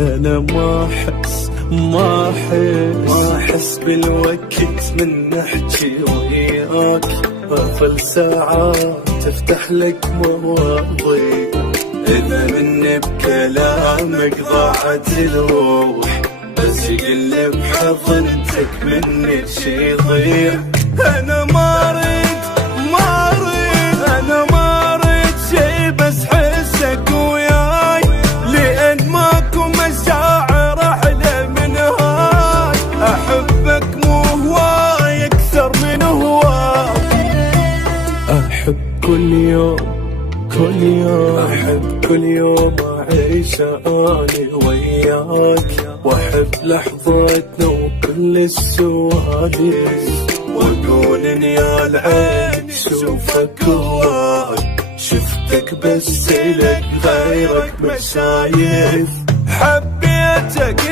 أنا ما أحس بالوقت من نحكي وياك، أغفل ساعات تفتح لك مواضيع، إذا مني بكلامك ضاعت الروح، بس يقل بحضنتك مني شي ضيع. أنا ما أريد شي بس حسك وياي، لأن ماكو مشاعر أحلى من هاي، أحبك مو هواي أكثر من هواي، أحب كل يوم أحب كل يوم أعيش أني وياك، وأحب لحظتنا وكل السواليف، وأقول إن يا العين شوفك هواك، شفتك بس لك غيرك ما شايف، حبيتك